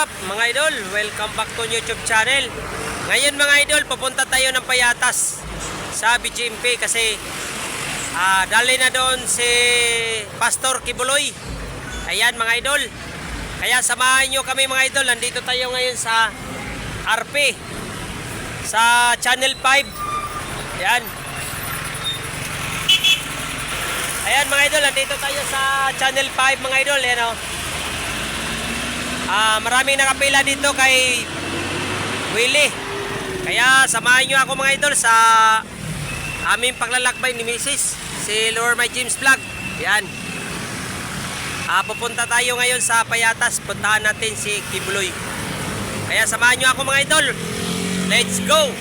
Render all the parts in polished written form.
Mga idol, welcome back to YouTube channel. Ngayon mga idol, pupunta tayo ng Payatas sa BGMP kasi dali na doon si Pastor Kibuloy. Ayan mga idol. Kaya samahan nyo kami mga idol. Nandito tayo ngayon sa RP sa Channel 5. Ayan. Ayan mga idol, nandito tayo sa Channel 5 mga idol. Ayan o. Maraming nakapila dito kay Willie. Kaya samahan nyo ako mga idol sa aming paglalakbay ni Mrs. si Lord My James Vlog. Yan. Pupunta tayo ngayon sa Payatas. Puntahan natin si Kibuloy. Kaya samahan nyo ako mga idol. Let's go!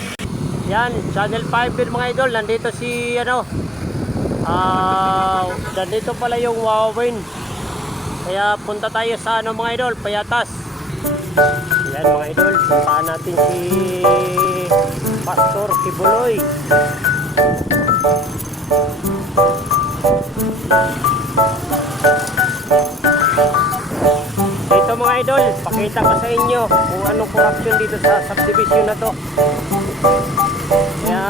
Yan, Channel 5 din mga idol. Nandito si nandito pala yung Wawin. Kaya punta tayo sa mga idol, Payatas. Yan mga idol, puntahan natin si Pastor Kibuloy. Dito mga idol, pakita ko sa inyo kung anong corruption dito sa subdivision na to. Kaya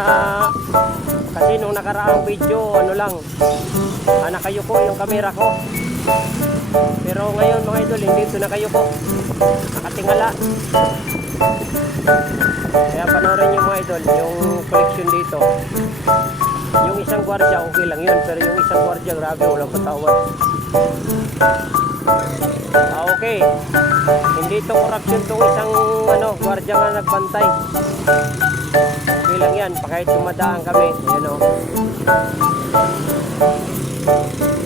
kasi nung nakaraang video, nakayuko yung camera ko. Pero ngayon mga idol, hindi ito nakayuko, nakatingala. Kaya panoorin nyo mga idol yung collection dito. Yung isang gwardiya okay lang yun, pero yung isang gwardiya grabe, walang patawad. Okay, hindi ito corruption tong isang gwardiya nga nagbantay. Okay lang yan, kahit dumadaan kami. Ayan o.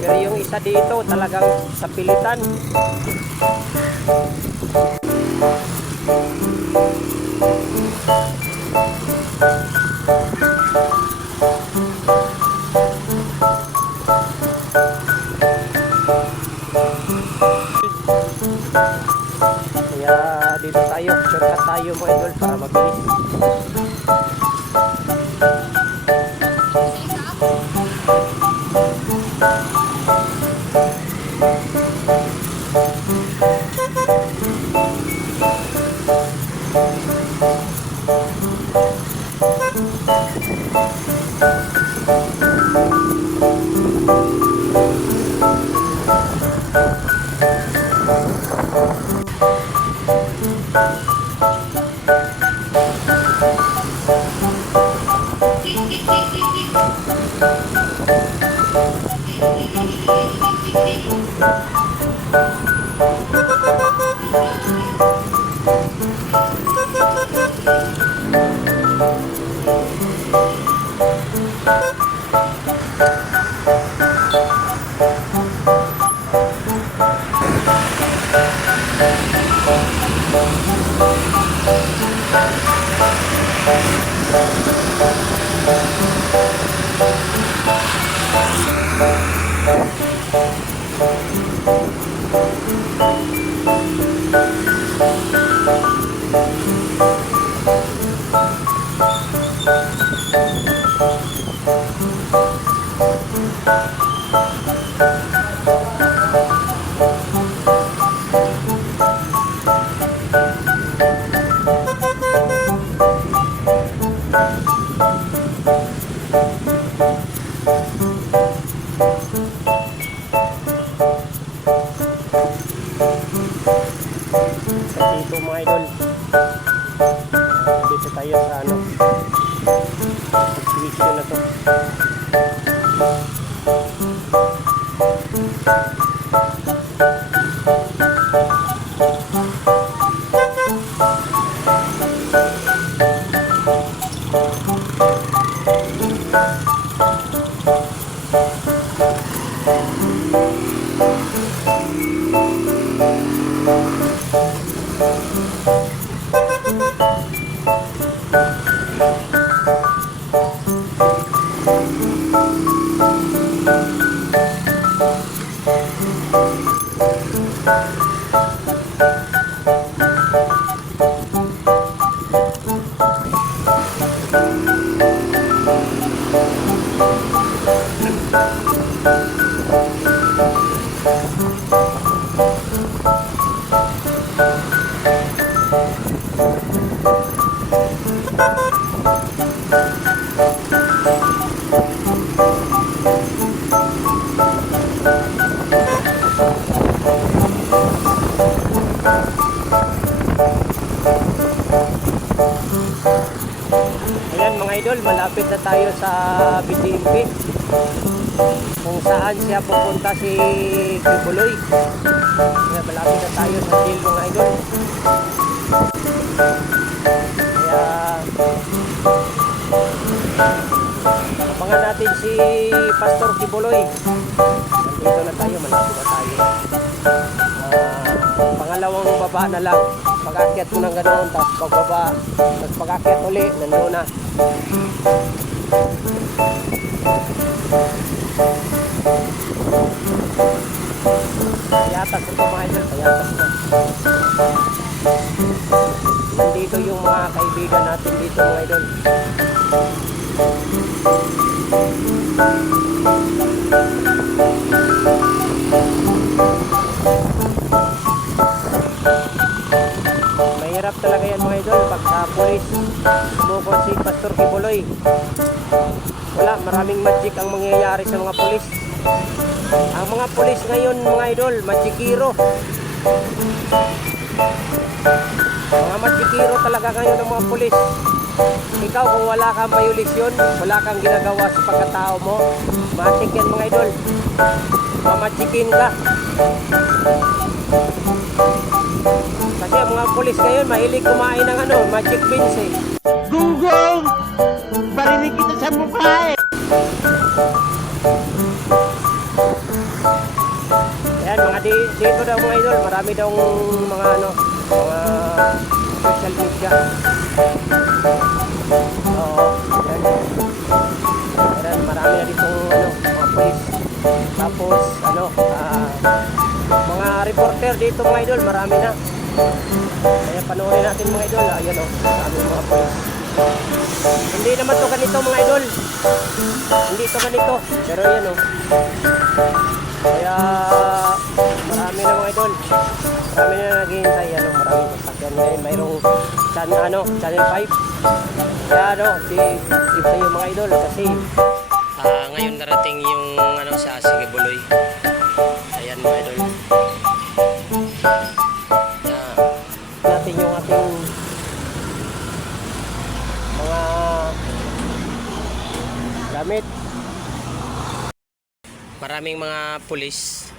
Pero yung isa dito talagang sa pilitan. Kaya dito tayo, shortcut tayo mga idol para mabilis. Dito mga idol, dito tayo sa exhibition na to. Ayan mga idol, malapit na tayo sa BGMP kung saan siya pupunta si Kibuloy. Kaya malapit na tayo sa jail mga idol. Kaya abangan natin si Pastor Kibuloy. Nandito na tayo, malapit na tayo. Pangalawang baba na lang. Pag-akyat mo ng ganoon, tapos pagbaba, tapos pag-akyat uli, nandun na. Payatas ito mga idol, payatas na. Nandito yung mga kaibigan natin dito mga idol. Mahirap talaga yan mga idol pag sa pulis sumukot si Pastor Kibuloy. Wala, maraming magic ang mangyayari sa mga pulis. Ang mga pulis ngayon mga idol, magikiro. Mga magikiro talaga ngayon ang mga pulis. Ikaw kung wala kang violasyon, wala kang ginagawa sa pagkatao mo, magic yan mga idol. Mamagikin ka. Kasi ang mga pulis ngayon mahilig kumain ng magic beans eh. Gunggong! Barinig kita sa mukha eh! Ayan, mga dito daw mga idol, marami daw mga mga social media. Oo, ayan, marami na dito mga pulis. Tapos mga reporter dito mga idol, marami na. Kaya panoorin natin mga idol, ayan marami mga pulis. Hindi naman to ganito mga idol. Hindi to ganito, pero yan Kaya marami na mga idol. Marami na naghihintay maraming sasakyan ngayon. Mayroong channel 5. Kaya if tayo mga idol kasi ngayon narating yung sa Kibuloy. Ayan mga idol. Natin yung ating mga gamit. Maraming mga pulis.